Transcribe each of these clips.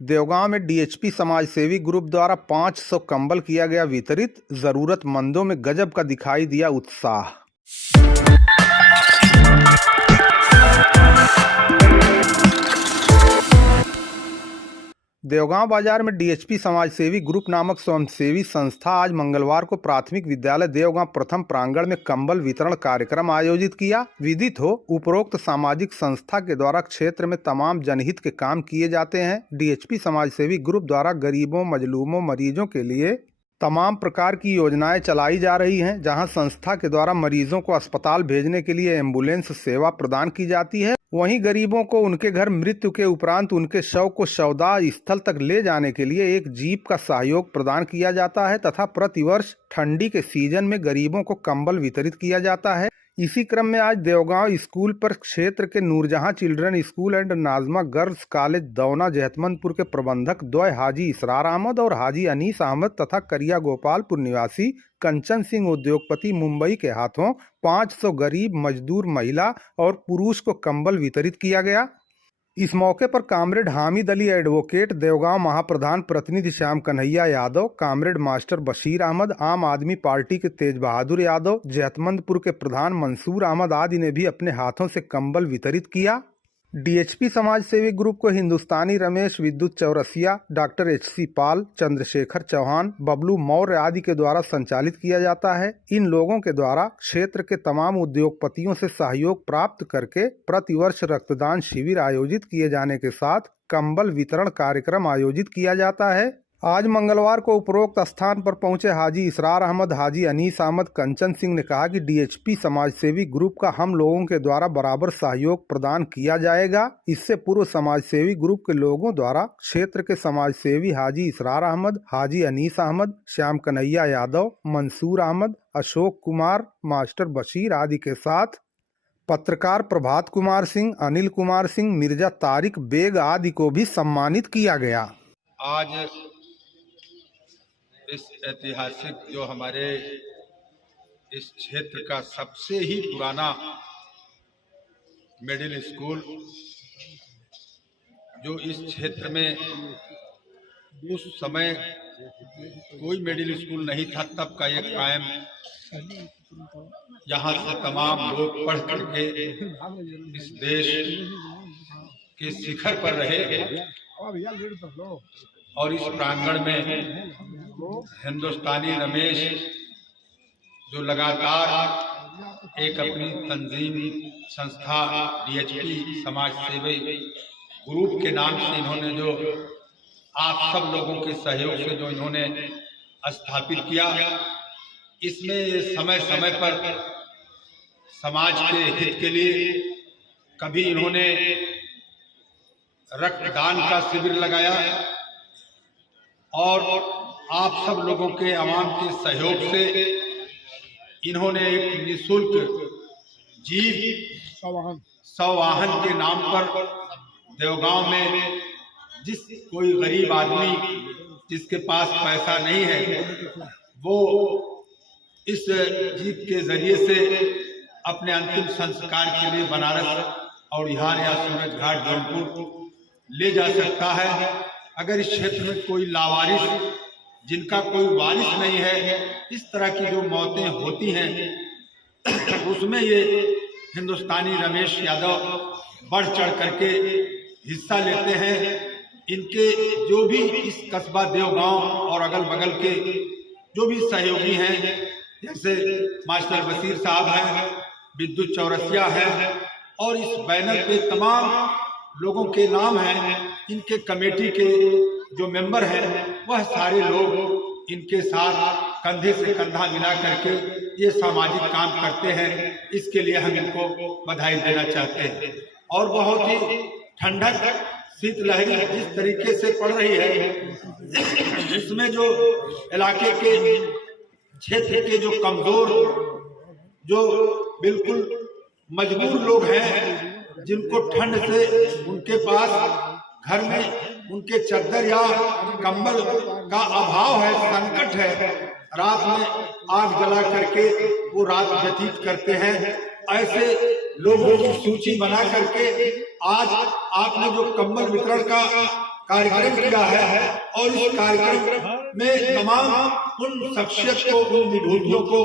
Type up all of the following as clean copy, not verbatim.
देवगांव में डीएचपी समाज सेवी ग्रुप द्वारा 500 कंबल किया गया वितरित। जरूरतमंदों में गजब का दिखाई दिया उत्साह। देवगांव बाजार में डीएचपी समाज सेवी ग्रुप नामक स्वयंसेवी संस्था आज मंगलवार को प्राथमिक विद्यालय देवगांव प्रथम प्रांगण में कंबल वितरण कार्यक्रम आयोजित किया। विदित हो, उपरोक्त सामाजिक संस्था के द्वारा क्षेत्र में तमाम जनहित के काम किए जाते हैं। डीएचपी समाज सेवी ग्रुप द्वारा गरीबों, मजलूमों, मरीजों के लिए तमाम प्रकार की योजनाएं चलाई जा रही हैं, जहां संस्था के द्वारा मरीजों को अस्पताल भेजने के लिए एम्बुलेंस सेवा प्रदान की जाती है। वहीं गरीबों को उनके घर मृत्यु के उपरांत उनके शव को शवदाह स्थल तक ले जाने के लिए एक जीप का सहयोग प्रदान किया जाता है तथा प्रतिवर्ष ठंडी के सीजन में गरीबों को कंबल वितरित किया जाता है। इसी क्रम में आज देवगांव स्कूल पर क्षेत्र के Noorjahan children school and Najma girls college Dauna Jahatmandpur के प्रबंधक द्वय हाजी इसरार अहमद और हाजी अनीस अहमद तथा करिया गोपालपुर निवासी कंचन सिंह उद्योगपति मुंबई के हाथों 500 गरीब मजदूर महिला और पुरुष को कंबल वितरित किया गया। इस मौके पर कामरेड हामिद अली एडवोकेट, देवगांव महाप्रधान प्रतिनिधि श्याम कन्हैया यादव, कामरेड मास्टर बशीर अहमद, आम आदमी पार्टी के तेज बहादुर यादव, जहतमंदपुर के प्रधान मंसूर अहमद आदि ने भी अपने हाथों से कंबल वितरित किया। डीएचपी समाज सेवी ग्रुप को हिंदुस्तानी रमेश, विद्युत चौरसिया, डॉक्टर एचसी पाल, चंद्रशेखर चौहान, बबलू मौर्य आदि के द्वारा संचालित किया जाता है। इन लोगों के द्वारा क्षेत्र के तमाम उद्योगपतियों से सहयोग प्राप्त करके प्रतिवर्ष रक्तदान शिविर आयोजित किए जाने के साथ कंबल वितरण कार्यक्रम आयोजित किया जाता है। आज मंगलवार को उपरोक्त स्थान पर पहुंचे हाजी इसरार अहमद, हाजी अनीस अहमद, कंचन सिंह ने कहा कि डीएचपी समाज सेवी ग्रुप का हम लोगों के द्वारा बराबर सहयोग प्रदान किया जाएगा। इससे पूर्व समाज सेवी ग्रुप के लोगों द्वारा क्षेत्र के समाज सेवी हाजी इसरार अहमद, हाजी अनीस अहमद, श्याम कन्हैया यादव, मंसूर अहमद, अशोक कुमार, मास्टर बशीर आदि के साथ पत्रकार प्रभात कुमार सिंह, अनिल कुमार सिंह, मिर्जा तारिक बेग आदि को भी सम्मानित किया गया। आज इस ऐतिहासिक जो हमारे इस क्षेत्र का सबसे ही पुराना मिडिल स्कूल, जो इस क्षेत्र में उस समय कोई मिडिल स्कूल नहीं था, तब का एक कायम, यहाँ से तमाम लोग पढ़ करके इस देश के शिखर पर रहे और इस प्रांगण में हिंदुस्तानी रमेश जो लगातार एक अपनी तंजीम संस्था डीएचपी समाज सेवी ग्रुप के नाम से इन्होंने जो आप सब लोगों के सहयोग से जो इन्होंने स्थापित किया, इसमें समय समय पर समाज के हित के लिए कभी इन्होंने रक्तदान का शिविर लगाया और आप सब लोगों के आवाम के सहयोग से इन्होंने एक निःशुल्क जीप सवाहन के नाम पर देवगांव में जिस कोई गरीब आदमी जिसके पास पैसा नहीं है, वो इस जीप के जरिए से अपने अंतिम संस्कार के लिए बनारस और बिहार या सूरज घाट जौनपुर ले जा सकता है। अगर इस क्षेत्र में कोई लावारिस, जिनका कोई वारिस नहीं है, इस तरह की जो मौतें होती हैं, उसमें ये हिंदुस्तानी रमेश यादव बढ़ चढ़ करके हिस्सा लेते हैं। इनके जो भी इस कस्बा देवगांव और अगल बगल के जो भी सहयोगी हैं, जैसे मास्टर बशीर साहब हैं, विद्युत चौरसिया है, और इस बैनर पे तमाम लोगों के नाम हैं, इनके कमेटी के जो मेंबर हैं, वह सारे लोग इनके साथ कंधे से कंधा मिला करके ये सामाजिक काम करते हैं। इसके लिए हम इनको बधाई देना चाहते हैं। और बहुत ही ठंडक शीतलहरी जिस तरीके से पड़ रही है, जिसमें जो इलाके के क्षेत्र के जो कमजोर, जो बिल्कुल मजबूर लोग हैं, जिनको ठंड से उनके पास घर में उनके चादर या कंबल का अभाव है, संकट है, रात में आग जला करके वो रात व्यतीत करते हैं। ऐसे लोगों की सूची बना करके आज आपने जो कंबल वितरण का कार्यक्रम किया है और इस कार्यक्रम में तमाम उन शख्सियत को, उन विभूतियों को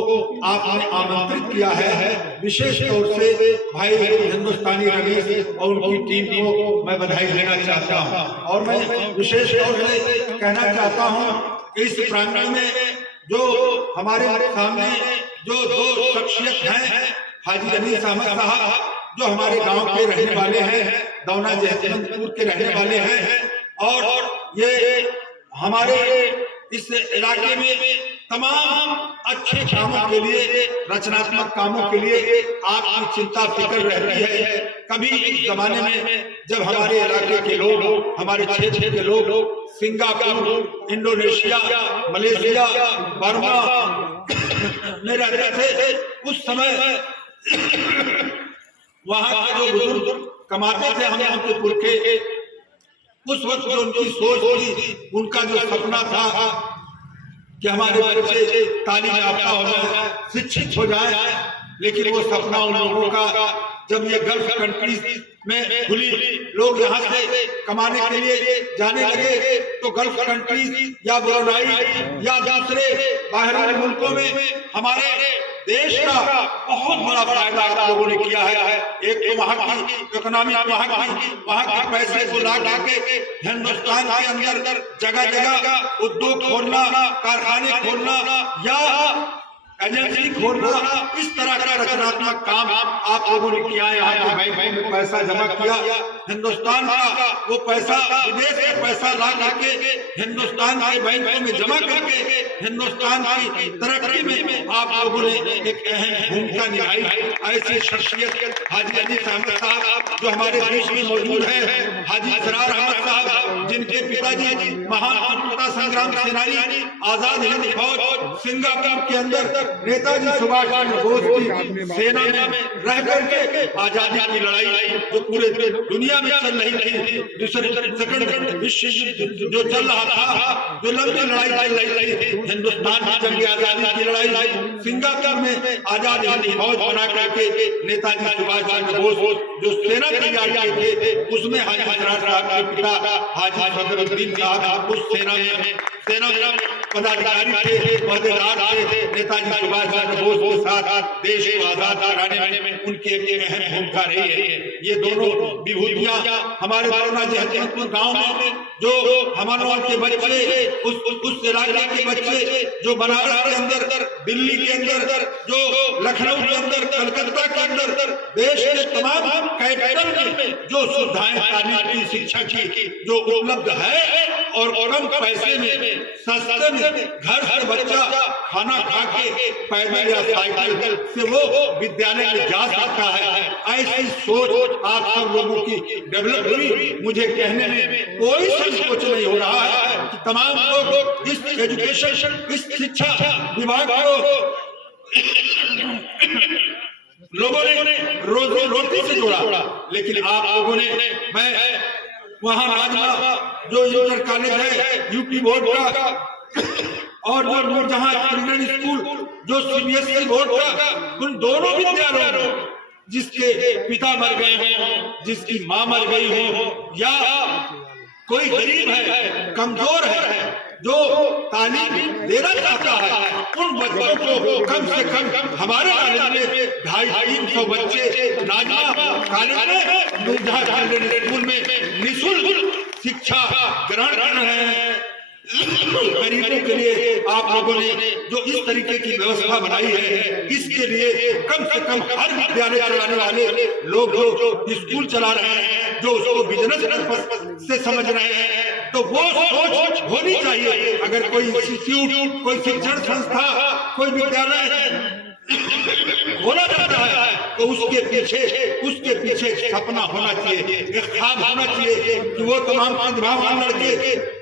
आपने आमंत्रित किया है। विशेष तौर से भाई हिंदुस्तानी रमेश और उनकी टीम को मैं बधाई देना चाहता हूँ। और मैं विशेष तौर से कहना चाहता हूँ इस प्रांगण में जो हमारे सामने जो दो शख्सियत हैं, हाजी अनीस अहमद साहब जो हमारे गांव के रहने वाले हैं, दौना जयसिंहपुर के रहने वाले हैं, और ये हमारे इस इलाके में तमाम अच्छे कामों के लिए, रचनात्मक कामों के लिए आपकी चिंता फिक्र रहती है। कभी एक जमाने में जब हमारे इलाके के लोग, हमारे क्षेत्र के लोग सिंगापुर, इंडोनेशिया, मलेशिया, बर्मा में रहते थे, उस समय वहाँ के जो बुजुर्ग कमाते थे, हम उनके पुरखे, उस वक्त जो उनकी सोच थी, उनका जो सपना था कि हमारे बच्चे तालीम याफ्ता हो जाए, शिक्षित हो जाए, लेकिन वो सपना उन लोगों का जब ये गल्फ कंट्रीज में खुली, लोग यहाँ से कमाने के लिए जाने लगे, तो गल्फ कंट्रीज या ब्रुनेई या दूसरे बाहरी मुल्कों में हमारे देश का बहुत बड़ा फायदा आप लोगों ने किया है। एक तो वहाँ की इकोनॉमी, वहाँ के पैसे को ला के हिंदुस्तान के अंदर जगह जगह उद्योग खोलना, कारखाने खोलना या एजेंसी खोलना, इस तरह का रचनात्मक काम आप लोगों ने किया है। यहाँ के बैंक में पैसा जमा किया, हिंदुस्तान का वो पैसा, विदेश से पैसा ला करके हिंदुस्तान के बैंकों में जमा करके हिंदुस्तान की तरक्की में आप लोगों ने एक अहम भूमिका निभाई। ऐसे शख्सियत हाजी अनीस अहमद साहब जो हमारे बीच में मौजूद है, हाजी असरार अहमद साहब जिनके पिताजी महान स्वतंत्रता संग्राम सेनानी, आजाद हिंद फौज सिंगापुर के अंदर नेताजी सुभाष चंद्र बोस की सेना में रह करके आजादी की लड़ाई जो पूरे दुनिया में चल रही थी, दूसरे सेकंड विश्व युद्ध जो चल रहा था, जो लंबी लड़ाई चल रही थी, हिंदुस्तान की जंग आजादी की लड़ाई, सिंगापुर में आजाद हिंद फौज बना करके नेताजी सुभाष चंद्र बोस जो सेना तैयार किए थे, उसमें हाजी असरार साहब के पिता हाजी सदरुद्दीन साहब उस सेना में पदाधिकारी थे, पहरेदार थे। नेताजी सुभाष चंद्र बोस के साथ देश को आजाद कराने में उनकी एक अहम भूमिका रही है। ये दोनों विभूतियां हमारे दौना जयसिंहपुर गांव में जो हमारे के बच्चे, उस इलाके के बच्चे जो बनारस के अंदर, दिल्ली के अंदर, जो लखनऊ के अंदर, कलकत्ता के अंदर, देश के तमाम कैपिटल में जो सुविधाएं, तालीम की, शिक्षा की जो उपलब्ध है और कम पैसे में सस्ते में घर से बच्चा खाना खा के पैदल या साइकिल से वो विद्यालय में जा सकता है। ऐसी सोच आप सब लोगों की डेवलप हुई। मुझे कहने में कोई संकोच नहीं हो रहा है कि तमाम लोग इस एजुकेशन, इस शिक्षा विभाग को लोगों ने रोटी से जोड़ा, लेकिन आप लोगों ने, मैं वहाँ राजमा जो इंटर कॉलेज है यूपी बोर्ड का, और जो नूरजहां चिल्ड्रन स्कूल जो सीबीएसई बोर्ड का, उन दोनों विद्यालयों जिसके पिता मर गए हों, जिसकी माँ मर गई हो, या कोई गरीब है, कमजोर है, जो तालीम देना चाहता है, उन बच्चों को कम से कम हमारे कॉलेज में 250-300 बच्चे राजमा कॉलेज में, नूरजहां चिल्ड्रन स्कूल में निःशुल्क शिक्षा ग्रहण कर रहे हैं। गरीबों के लिए आप लोगों ने जो इस तरीके की व्यवस्था बनाई है, इसके लिए कम से कम हर विद्यालय चलाने वाले लोग जो स्कूल चला रहे हैं, जो उसको बिजनेस से समझ रहे हैं, तो वो सोच होनी चाहिए। अगर कोई इंस्टीट्यूट, कोई शिक्षण संस्था, कोई विद्यालय होना चाहता है तो उसके पीछे सपना होना चाहिए, एक ख्वाब होना चाहिए कि वो तमाम प्रतिभावान लड़के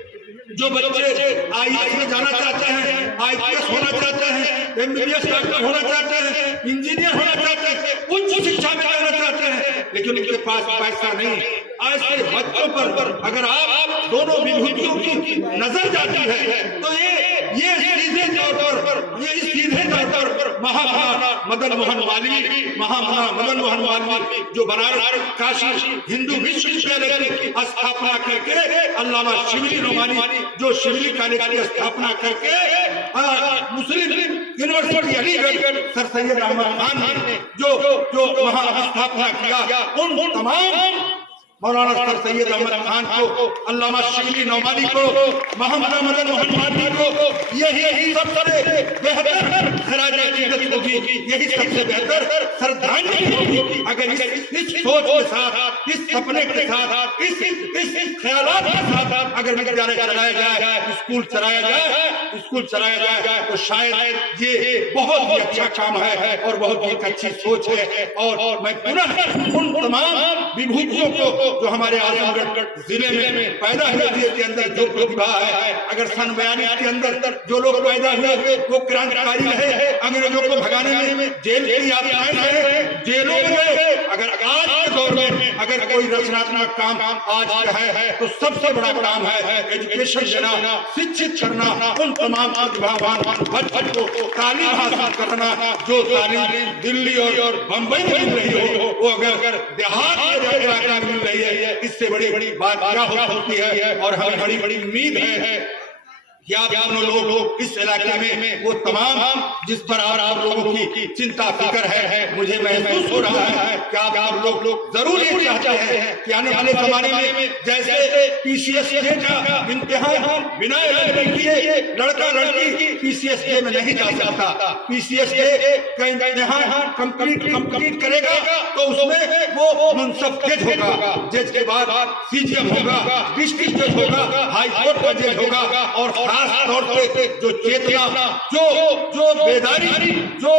जो बच्चे आईएएस में जाना चाहते हैं, आईपीएस होना चाहते हैं, एमबीबीएस डॉक्टर होना चाहते हैं, इंजीनियर होना चाहते हैं, उच्च शिक्षा में जाना चाहते हैं, लेकिन उनके पास पैसा नहीं। ऐसे बच्चों पर अगर आप दोनों विभूतियों की नजर जाती है तो ये ये सीधे तौर पर महामना मदन मोहन मालवीय जो बनारस काशी हिंदू विश्वविद्यालय की स्थापना करके, अल्लामा शिबली नोमानी जो शिबली कॉलेज की स्थापना करके, मुस्लिम यूनिवर्सिटी अलीगढ़ सर सैयद अहमद खान ने जो वहाँ स्थापना किया, उन तमाम मौलाना सर सैयद अहमद खान को, अल्लामा शिबली नोमानी को, महामना मदन मोहन मालवीय को यही सबसे बेहतर खराज अकीदत होगी, यही सबसे बेहतर श्रद्धांजलि होगी अगर इस सोच के साथ, इस सपने के साथ, इस ख्यालात के साथ अगर विद्यालय चलाया जाए, स्कूल चलाया जाए तो शायद ये बहुत ही अच्छा काम है और बहुत ही अच्छी सोच है। और मैं पुनः उन तमाम विभूतियों को जो हमारे आजमगढ़ जिले में पैदा हुए, जिसके अंदर जो प्रतिभा है, अगर सन 42 के अंदर जो लोग पैदा हुए वो क्रांतिकारी रहे, अंग्रेजों को भगाने में जेल की यात्राएं रहे, जेलों में गए। अगर आज के दौर में अगर कोई रचनात्मक काम आज का है तो सबसे बड़ा काम है एजुकेशन देना, शिक्षित करना, उन तमाम प्रतिभावान बच्चों को तालीम हासिल करना। जो तालीम दिल्ली और बम्बई में मिल रही हो वो अगर देहात के इलाके में मिल रही है, इससे बड़ी बात क्या हो सकती है। और हमें बड़ी उम्मीद है कि आप दोनों लोग इस इलाके में वो तमाम जिस पर आप लोगों की चिंता फिक्र है, मुझे महसूस हो रहा है कि आप लोग जरूर ये चाहते हैं कि आने वाले जमाने में जैसे PCSJ का इम्तिहान बिना लड़का लड़की PCSJ में नहीं जा सकता, PCSJ का इम्तिहान कंप्लीट करेगा तो उसमें वो मुंसफ जज होगा, जज के बाद CGM होगा, डिस्ट्रिक्ट जज होगा, हाई कोर्ट का जज होगा। और खास तौर से जो चेतना, जो बेदारी, जो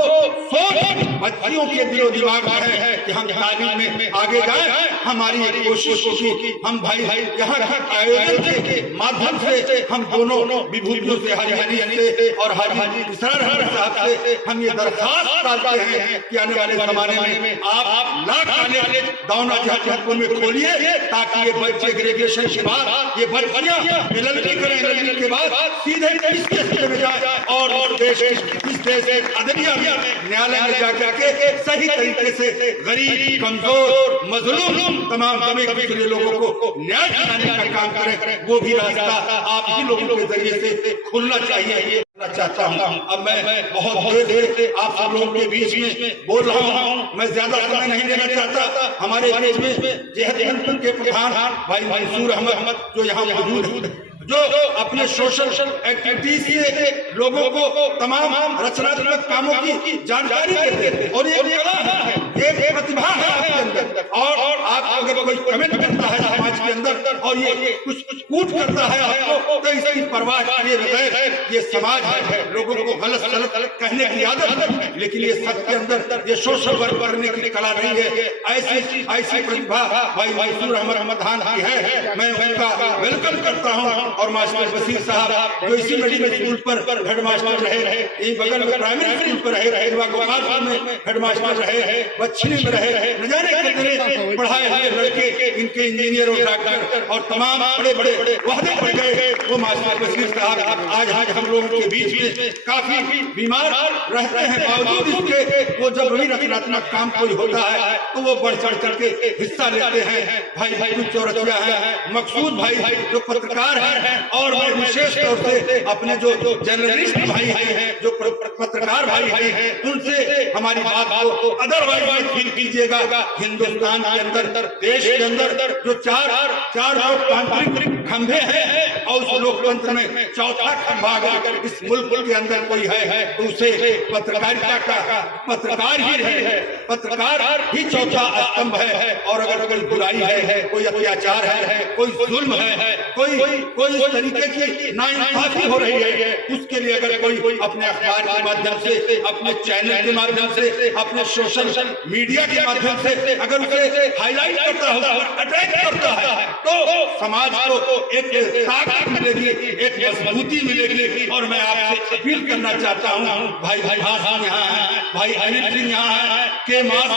सोच बच्चियों के दिलो दिमाग में है कि हम तालीम में आगे जाएं, हमारी एक कोशिश होगी कि हम भाई यहाँ आयोजन के माध्यम से हम दोनों विभूतियों से, हाजी से और हाजी इसरार अहमद साहब से हम ये दरखास्त करते हैं कि आने वाले जमाने में आप ला कॉलेज दावना जहाजपुर में खोलिए, ताकि ये बच्चे ग्रेजुएशन के बाद, ये बच्चियां LLB करें, LLB के बाद सीधे PCSJ में जाए और इस देश अदलिया में न्यायालय में जाकर के सही तरीके से गरीब, कमजोर, मजलूम तमाम दबे कुचले लोगों को न्याय दिलाने का काम करें। वो भी रास्ता आप ही लोगों के जरिए से खुलना चाहिए। चाहता हूँ अब मैं बहुत देर से आप सब लोगों के बीच में बोल रहा हूँ, मैं ज्यादा समय नहीं लेना चाहता। हमारे बीच में जेहद के प्रधान भाई मंसूर अहमद जो यहाँ मौजूद है, जो अपने सोशल एक्टिविटीज से लोगों को तमाम रचनात्मक कामों की जानकारी देते हैं और ये कला है, ये प्रतिभा है आपके अंदर। और आप अगर कोई कमेंट करता है समाज के अंदर और ये कुछ कूट करता है आपको, तो इसकी परवाह किए बगैर, ये समाज है, लोगों को गलत सलत कहने की आदत है, लेकिन ये सबके अंदर ये सोशल वर्क करने की कला नहीं है। ऐसी प्रतिभा भाई मंसूर अहमद खान की है, मैं उनका वेलकम करता हूँ। और मास्टर बशीर साहब जो इसी मेडिकल स्कूल पर हेडमास्टर रहे, यही बगल में प्राइमरी स्कूल पर रहे, गोपालपुर में हेडमास्टर रहे, बच्चनी में रहे, न जाने कितने पढ़ाए हुए लड़के, इनके इंजीनियर और डॉक्टर और तमाम बड़े बड़े वहदे पड़ गए। वो मास्टर बशीर साहब आज हम लोगों के बीच में काफी बीमार रहते हैं, बावजूद इसके वो जब भी रचनात्मक काम कोई होता है तो वो बढ़ चढ़ करके हिस्सा लेते हैं। भाई चौरसिया है, मकसूद भाई जो पत्रकार है, और मैं विशेष तौर से अपने जो जर्नलिस्ट भाई हैं, जो पत्रकार भाई हैं, उनसे हमारी बात को अदरवाइज फील कीजिएगा। हिंदुस्तान के अंदर, देश के अंदर जो चार लोकतांत्रिक खंभे हैं और उस लोकतंत्र में चौथा खंभा अगर इस मुल्क के अंदर कोई है तो उसे पत्रकारिता का पत्रकार ही है, पत्रकार ही चौथा स्तंभ है। और अगर कोई बुराई है, कोई अत्याचार है, कोई जुल्म है, कोई इस तरीके की नाइंसाफी हो रही है, उसके लिए अगर कोई अपने अखबार के माध्यम से, अपने चैनल के माध्यम से, अपने सोशल मीडिया के माध्यम से अगर उसे हाईलाइट करता है, अटैक करता है, तो समाज को एक ताकत मिलेगी, एक मजबूती मिलेगी। और मैं आपसे अपील करना चाहता हूँ, भाई भाई यहाँ है, भाई अनिल सिंह यहाँ है, के मास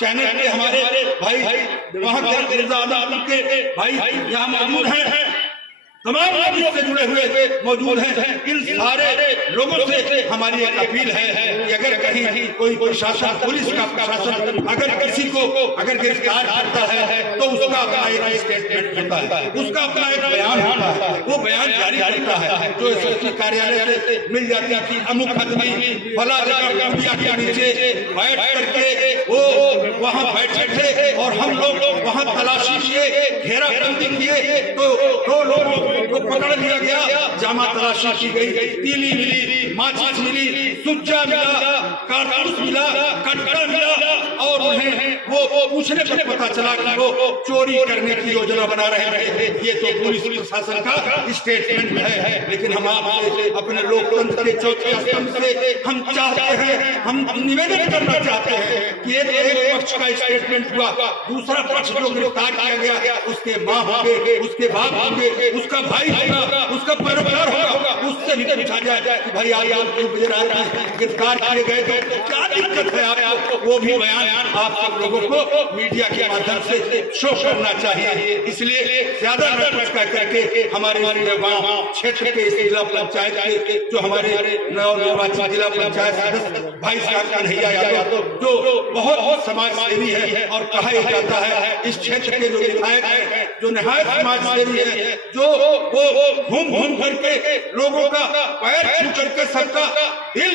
चैनल के हमारे भाई वहाँ के भाई यहाँ मौजूद हैं, तमाम लोग इससे जुड़े हुए मौजूद हैं। इन सारे लोगों से हमारी एक अपील है कि अगर कहीं कोई प्रशासन, पुलिस का प्रशासन अगर किसी को अगर गिरफ्तार करता है तो उसका अपना एक स्टेटमेंट होता है, उसका अपना एक बयान होता है, वो बयान जारी करता है जो एसएसपी कार्यालय से मिल जाती थी। अमुक आदमी फला जगह मुखिया के नीचे बैठ करके वो वहाँ बैठे थे और हम लोग वहाँ तलाशी किए, घेराबंदी किए तो 2 लोगों को पकड़ लिया गया, जामा तलाशी की गई, तीली मिली, माचिस मिली, सुच्चा मिला, कारतूस मिला, कट्टा मिला और उन्हें वो पूछने पर पता चला कि वो चोरी करने की योजना बना रहे थे। ये तो पुलिस प्रशासन का स्टेटमेंट है। लेकिन हम आपसे अपने लोकतंत्र के चौथे स्तंभ से हम चाहते हैं, हम निवेदन करना चाहते हैं कि एक पक्ष का स्टेटमेंट हुआ, दूसरा पक्ष जो गिरफ्तार किया गया उसके माँ होंगे, उसके बाप होंगे, उसका भाई होगा, उसका परिवार होगा, उससे भी पूछा जाए कि भाई आप गिरफ्तार किए गए थे, क्या दिक्कत है आपको, वो भी बयान आप सब लोगों को मीडिया के माध्यम से शो करना चाहिए। इसलिए ज्यादा करके हमारे गाँव क्षेत्र के जिला पंचायत के जो हमारे नवनिर्वाचित जिला पंचायत सदस्य भाई साहब कन्हैया यादव जो बहुत समाज सेवी है और कहा जाता है इस क्षेत्र के जो विधायक है जो निहायत समाज सेवी है, जो वो घूम करके लोगों का पैर छू करके सबका दिल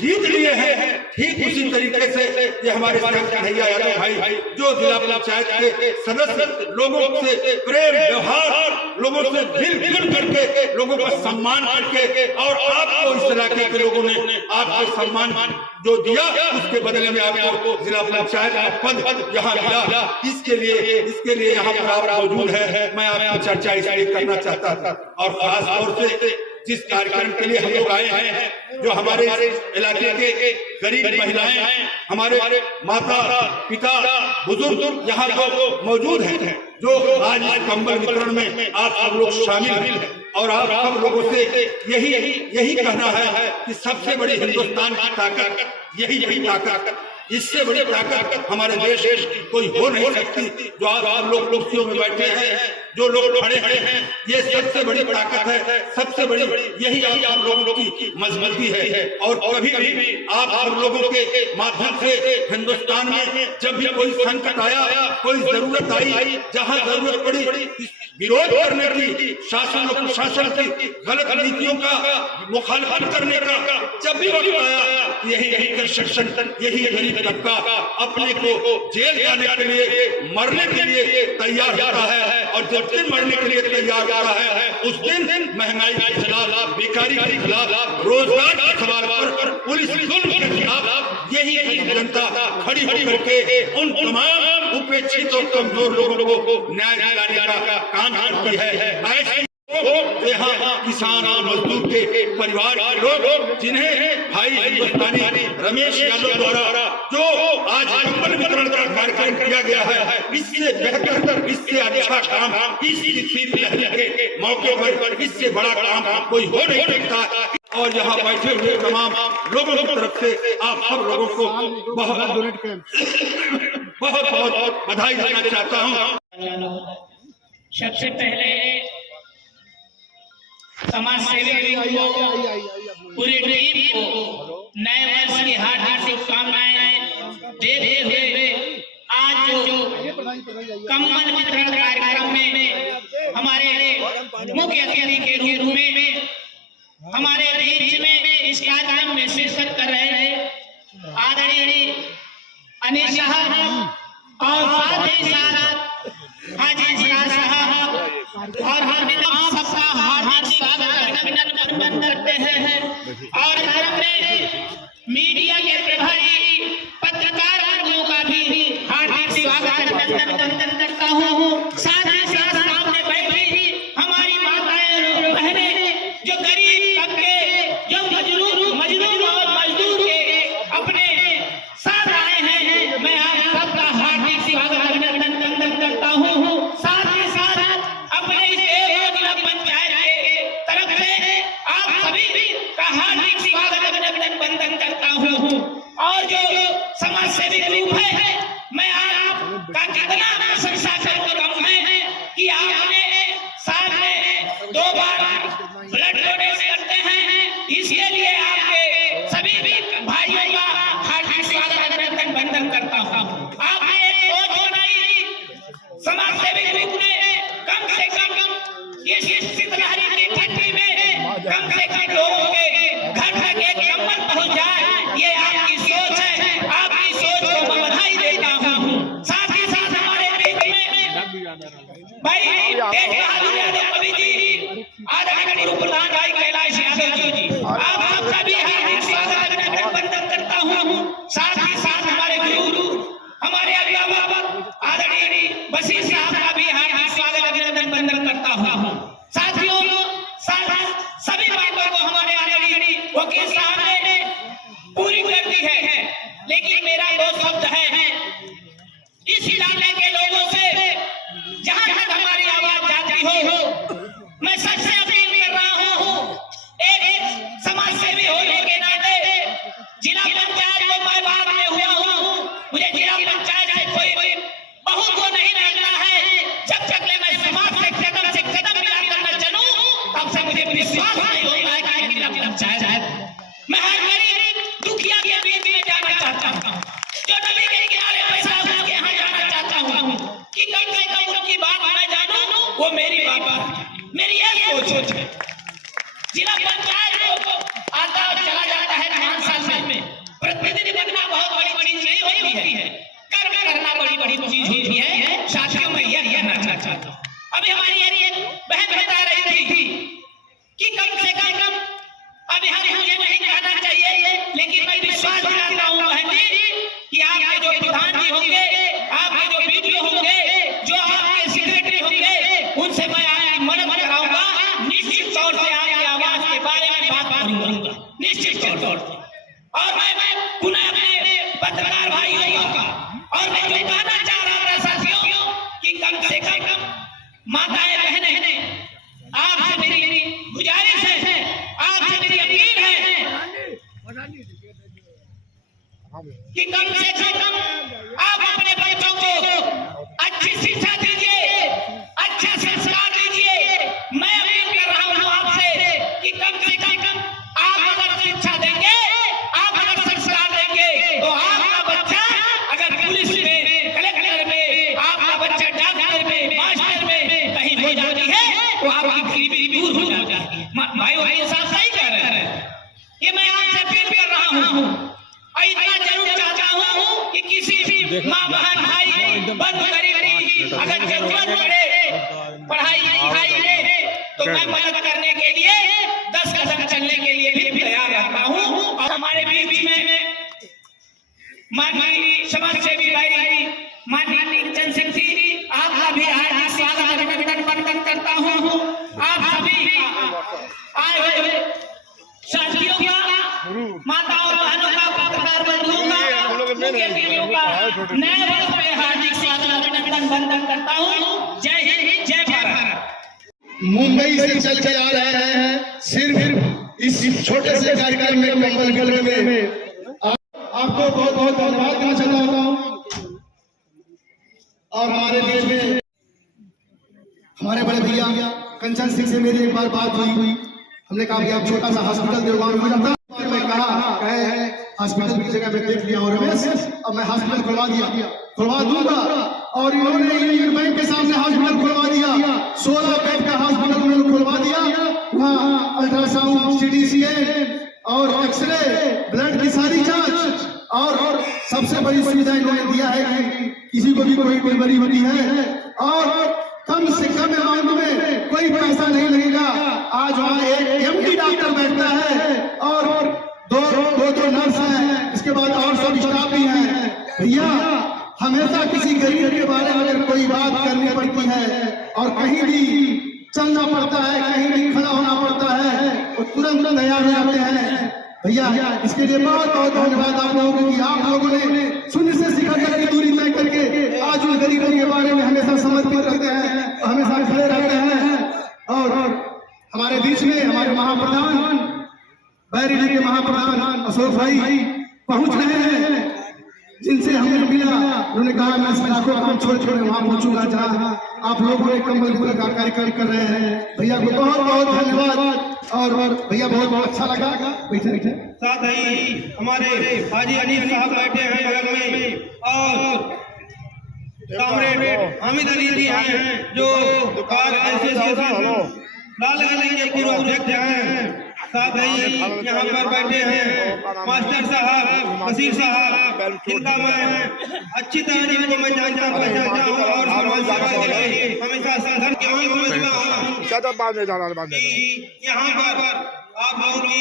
जीत लिए हैं, ठीक उसी तरीके से ये हमारे कन्हैया यादव भाई जो जिला पंचायत के सदस्य लोगों से प्रेम व्यवहार, लोगों से मिल करके लोगों का सम्मान करके और आपको इस इलाके के लोगों ने आपको सम्मान जो दिया उसके बदले में आपको जिला पंचायत का पद यहाँ मिला। इसके लिए यहाँ पर आप मौजूद है। मैं आपकी चर्चा इसलिए करना चाहता था और खास तौर से जिस कार्यक्रम के लिए हम लोग आए हैं, जो हमारे इलाके के गरीब महिलाएं हैं, हमारे माता पिता बुजुर्ग यहाँ जो मौजूद हैं, जो आज इस कंबल वितरण में आप सब लोग शामिल हैं और आप सब लोगों से यही कहना है कि सबसे बड़ी हिंदुस्तान की ताकत यही ताकत, इससे बड़ी ताकत हमारे देश की कोई हो नहीं सकती। जो आप सब लोग कुर्सियों में बैठे हैं, जो लोग खड़े हैं, ये सबसे बड़ी ताकत है, सबसे बड़ी यही आप लोगों की मजबूती है। और कभी भी आप सब लोगों के माध्यम से हिंदुस्तान में जब भी कोई संकट आया, कोई जरूरत आई, जहाँ जरूरत पड़ी विरोध करने की, शासन और प्रशासन की गलत नीतियों का मुखालफत करने का जब भी वक्त आया, यही प्रशासन, यही गरीब तबका अपने को जेल जाने के लिए, मरने के लिए तैयार होता है। और जब दिन मरने के लिए तैयार होता है उस दिन महंगाई के खिलाफ, बेकारी के खिलाफ, रोजगार के सवाल पर, पुलिस जुल्म के खिलाफ यही जनता खड़ी होकर के उन तमाम उपेक्षित और कमजोर लोगों को न्याय दिलाने का काम करती है। यहाँ किसान और मजदूर के परिवार के लोग जिन्हें भाई हिंदुस्तानी रमेश यादव द्वारा जो आज कंबल वितरण का कार्यक्रम किया गया है, इससे बेहतर, इससे अच्छा काम इस शीतलहर के मौके पर इससे बड़ा काम कोई हो नहीं सकता। और यहाँ बैठे हुए तमाम लोगों की तरफ से आप सब लोगों को बहुत बधाई देना चाहता हूँ। सबसे पहले समाज सेवी को, पूरी टीम को नए वर्ष की हार्दिक शुभकामनाएं देते हुए आज जो कंबल वितरण कार्यक्रम में हमारे मुख्य अतिथि के रूप में हमारे बीच में इस कार्यक्रम में शिरकत कर रहे आदरणीय अनिल साहब और साथ ही साथ हाजी सिराज साहब और हम सबका हार्दिक अभिनंदन करते हैं। और मीडिया के प्रभारी पत्रकार वर्गों का भी हार्दिक स्वागत अभिनंदन करता हूँ। साथ ही साथ सामने बैठी हमारी माताएं और बहनें जो गरीब तबके, जो मजदूर और मजदूर के अपने साथ आए हैं, मैं आप सबका हार्दिक स्वागत अभिनंदन करता हूँ। साथ ही साथ अपने इस जिला पंचायत के तरफ से आप सभी विश्वास नहीं होता है कि मेरा पंचायत मैं हर गरीब दुखिया के बीच में जाना चाहता हूँ, जो नदी के किनारे पैसा उसके यहाँ जाना चाहता हूँ कि कम से कम उनकी बात मैं जानूं, वो मेरी बात, मेरी यह सोच है। जिला पंचायत को आता और चला जाता है 5 साल में, प्रतिनिधि बनना बहुत बड़ी चीज नहीं होती है, कर्म करना बड़ी चीज होती है। साथियों में यह कहना चाहता हूँ, अभी हमारी एक बहन बता रही थी कि कम से कम अभी हम मुझे नहीं कहना चाहिए, लेकिन मैं विश्वास दिलाता हूँ बहन जी कि आपके जो प्रधान जी होंगे, आपके जो बीडीओ होंगे, जो आपके सेक्रेटरी होंगे, उनसे मैं आपकी मदद कराऊंगा। निश्चित तौर से आपके आवास के बारे में बात करूंगा, निश्चित तौर से। और मैं पुनः अपने पत्रकार भाइयों का और मैं जो कहना चाह रहा था साथियों कि कम से कम माताएं बहनें, आपसे मेरी गुजारिश है, आपसे मेरी अपील है कि कम से कम आप अपने बच्चों को अच्छी शिक्षा दीजिए, अच्छा संस्कार दीजिए। मैं अपील कर रहा हूं आपसे कि कम से कम आप अगर शिक्षा देंगे, आप अगर संस्कार देंगे, तो आपका बच्चा अगर पुलिस में, कलेक्टर में, आपका बच्चा डॉक्टर में, मास्टर में कहीं हो जाती है तो आपकी गरीबी दूर हो जाती है। भाई साहब सही कह रहे हैं, ये मैं आपसे अपील कर रहा हूँ। इतना जरूर चाहता हूँ कि किसी भी माँ बहन भाई बंधु गरीबी अगर जरूरत पड़े पढ़ाई लिखाई में, तो मैं मदद करने के लिए 10 कदम चलने के लिए भी तैयार रहता हूँ। और हमारे बीच में माननीय समाज सेवी भाई माननीय चंद सिंह जी, आपका भी हार्दिक स्वागत अभिनंदन करता हूँ। आप सभी आए हुए साथियों का, माता और बहनों का, पत्रकार बंधुओं का, मुख्य अतिथियों का नए वर्ष में हार्दिक स्वागत अभिनंदन करता हूँ। जय हिंद, जय भारत। मुंबई से चल के आ रहे हैं सिर्फ इस छोटे से कार्यक्रम में कंबल गिरने में आपको बहुत बहुत धन्यवाद देना चाहता हूँ। और हमारे देश में हमारे बड़े भैया कंचन सिंह से मेरी एक बार बात हुई, हमने कहा कि आप छोटा सा हॉस्पिटल देवगांव में हो जाता, मैं कहा हॉस्पिटल की जगह में देख लिया और अब मैं हॉस्पिटल खुलवा दूंगा। और इन्होंने यूनियन बैंक के सामने हॉस्पिटल खुलवा दिया, 16 बेड का हॉस्पिटल उन्होंने खुलवा दिया। वहाँ अल्ट्रासाउंड, सीटी स्कैन और एक्सरे, ब्लड की सारी जांच, और सबसे बड़ी सुविधा इन्होंने दिया है कि किसी को भी कोई बीमारी होती है और कम से कम अमाउंट में कोई पैसा नहीं लगेगा। आज वहाँ एक एमडी डॉक्टर बैठता है और दो नर्स हैं, इसके बाद और सब स्टाफ भी हैं। भैया हमेशा किसी गरीब के बारे में अगर कोई बात करनी पड़ती है और कहीं भी चलना पड़ता है, कहीं भी खड़ा होना पड़ता है, तो तुरंत तैयार हो जाते हैं। भैया इसके लिए बहुत बहुत धन्यवाद आप लोगों को कि आप लोगों ने शून्य से शिखर तक की दूरी तय करके आज उन गरीबों के बारे में हमेशा समर्पित रहते हैं, हमेशा खड़े रहते हैं। और हमारे बीच में हमारे महाप्रधान, बैरिली के महाप्रधान अशोक भाई पहुंच रहे हैं, जिनसे हमने मिला। उन्होंने कहा मैं सलाखों काम छोड़ वहां पहुंचूंगा जहाँ आप लोगों ने कंबल का कार्यक्रम कर रहे हैं। भैया को बहुत बहुत धन्यवाद। और भैया बहुत अच्छा लगा। बैठे साथ ही हमारे हाजी अनीस साहब बैठे हैं बगल में, और कामरेड हामिद अली जी हैं जो कार एसोसिएशन लाल गली के पूर्व अध्यक्ष हैं। साथ ही यहाँ पर बैठे हैं मास्टर साहब, वसीर साहब, जिनका मैं अच्छी तरह जिनको मैं जानता हूँ और समाज सेवा के लिए हमेशा संघर्ष के समझता हूँ। यहाँ पर आप लोगों की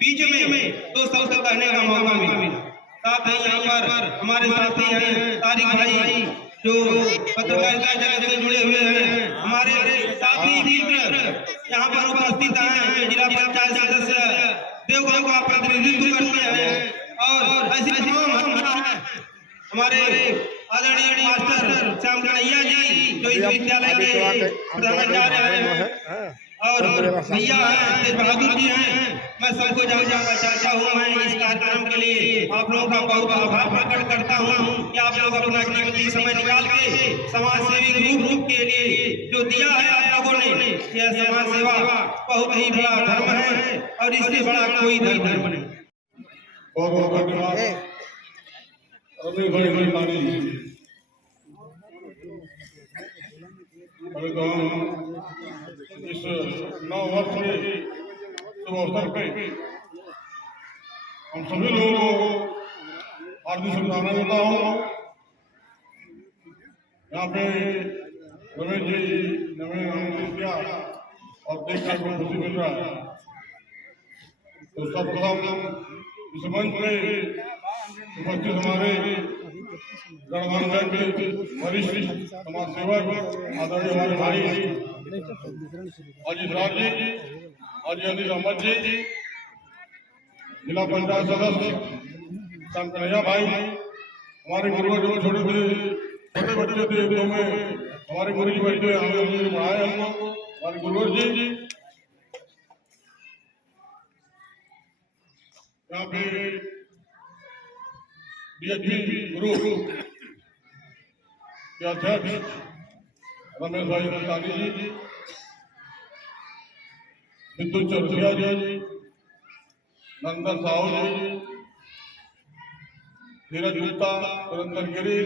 बीच में 2 शब्द कहने का मौका मिला। साथ ही यहाँ पर हमारे साथी हैं तारिक भाई जो पत्रकारिता जगत से जुड़े हुए हैं, हमारे साथी मित्र यहाँ पर उपस्थित हैं, जिला पंचायत सदस्य देवगांव का प्रतिनिधित्व करते हैं, और ऐसी तमाम हमारे आदरणीय मास्टर श्याम कन्हैया जी जो इस विद्यालय के प्रधानाचार्य हैं, और भैया हैं तेज बहादुर जी हैं, मैं सबको जानता चाहता हूँ। मैं इस कार्यक्रम के लिए आप लोगों का बहुत आभार प्रकट करता हूँ कि आप लोग अपना कीमती समय निकाल के समाज सेवी ग्रुप के लिए जो दिया है आप लोगों ने, यह समाज सेवा बहुत ही बड़ा धर्म है और इससे बड़ा कोई धर्म नहीं। बहुत बहुत धन्यवाद रमेश भाई इस नव वर्ष के शुभ अवसर पे हम सभी लोगों को हार्दिक शुभकामनाएं देता हूँ। यहाँ पे रमेश जी नवीन आनंद किया और देखकर को खुशी मिल रहा है। तो सर्वप्रथम इस मंच पे उपस्थित हमारे गणमान्य के वरिष्ठ समाज सेवक आदरणीय हमारे भाई अजीत राज जी, अजी अनिल अहमद जी, जिला पंचायत सदस्य श्याम कन्हैया भाई, हमारे गुरु जो छोटे बच्चे थे तो में हमारे गुरु जी बैठे हमें पढ़ाए हमको, हमारे गुरुवर जी यहाँ पे डीएचपी ग्रुप के अध्यक्ष रमेश भाई रंगानी जी, विद्युत चौरसिया जी, नंदन साहू जी, धीरज गुप्ता, सुरेंद्र गिरी,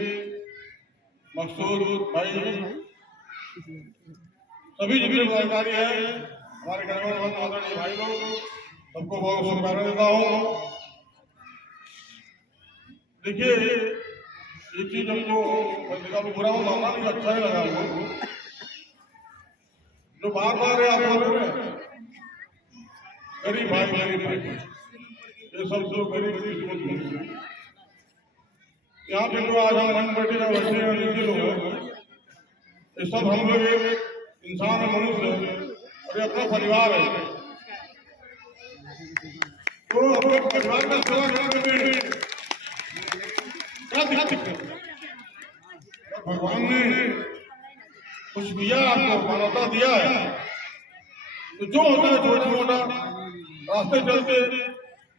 मकसूद भाई, सभी जितने पदाधिकारी हैं हमारे गणमान्य आदरणीय भाई लोग, सबको बहुत शुभकामनाएं देता हूँ। देखिए ये चीज हमको बुरा मानना नहीं, अच्छा ही लगा हमको। जो बार बार आप बोल रहे हैं गरीब भाई, ये सब जो गरीब यहाँ पे जो आज हम मन बैठे बैठे हैं नीचे लोग हैं, ये सब हम लोग एक इंसान है, मनुष्य है और ये अपना परिवार है। तो अपने परिवार का सेवा करने में क्या दिक्कत है? भगवान ने कुछ दिया, आपको मानवता दिया है, तो जो होता है छोटा मोटा रास्ते चलते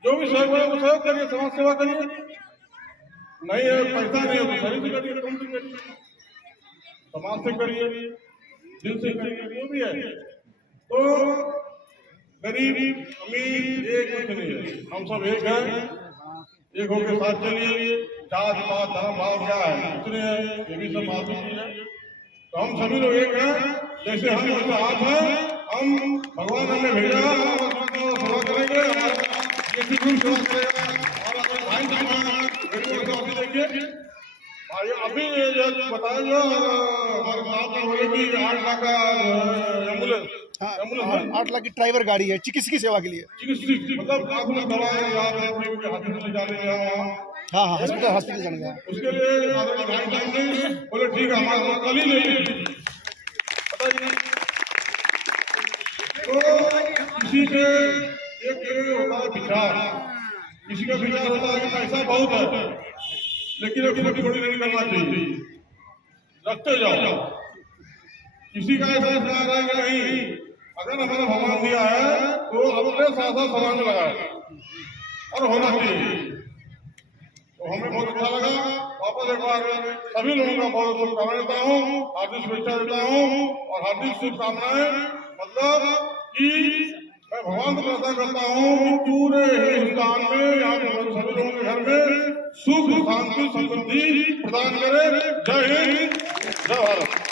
जो भी सहयोग है वो सहयोग करिए, समाज सेवा करिए। नहीं है पैसा नहीं है तो शरीर से करिए, कम से करिए, समाज से करिए, दिल से करिए, जो भी है। तो गरीब अमीर एक कुछ नहीं है, हम सब एक हैं, एक होकर साथ चलिए। जात पात धर्म भाव क्या है कुछ नहीं है, ये भी सब बात होती है। तो हम सभी लोग एक हैं, जैसे हम जैसे हाथ हैं, हम भगवान हमें भेजा सेवा करेंगे, सेवा करेगा भाई देखिए। अभी बताया जो हमारे साथ में बोले कि 8 लाख का एम्बुलेंस 8 लाख की ड्राइवर गाड़ी है चिकित्सकीय सेवा के लिए, मतलब आप लोग दवाएं हॉस्पिटल जाने हाँ हॉस्पिटल जाने का, उसके लिए भाई साहब ने बोले ठीक है हमारे कल ही ले लीजिए। बताइए तो किसी के एक होता है विचार, किसी का विचार होता है कि पैसा बहुत है लेकिन छोटी छोटी नहीं करना चाहिए, रखते जाओ। किसी का ऐसा विचार है कि नहीं, अगर हमारा भगवान दिया है तो अपने साथ साथ समाज में लगाए और होना चाहिए। तो हमें बहुत अच्छा लगा। वापस एक बार सभी लोगों का बहुत शुभकामनाएं देता हूँ, हार्दिक शुभेच्छा देता हूँ और हार्दिक शुभकामनाएं मतलब कि मैं भगवान को प्रार्थना करता हूँ कि पूरे हिंदुस्तान में यहाँ सभी लोगों के घर में सुख शांति समृद्धि प्रदान करे। जय हिंद, जय भारत।